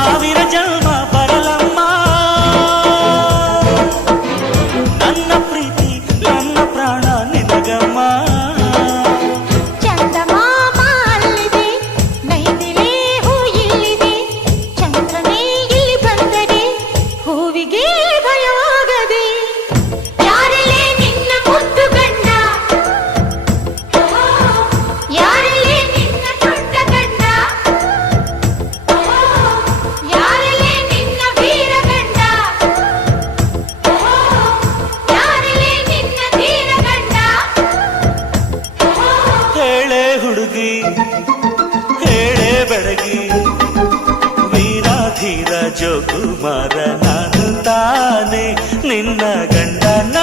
ಸಾವಿರ ಜನ್ಮ ಬರಲಮ್ಮ ನನ್ನ ಪ್ರೀತಿ ನನ್ನ ಪ್ರಾಣ ನಿನಗಮ್ಮ ಹುಡುಗಿ ಹೇಳೆ ಬೆಳಗಿ ವೀರಾಧೀರ ಜೋಕುಮಾರ ನಾನು ತಾನೆ ನಿನ್ನ ಗಂಡ.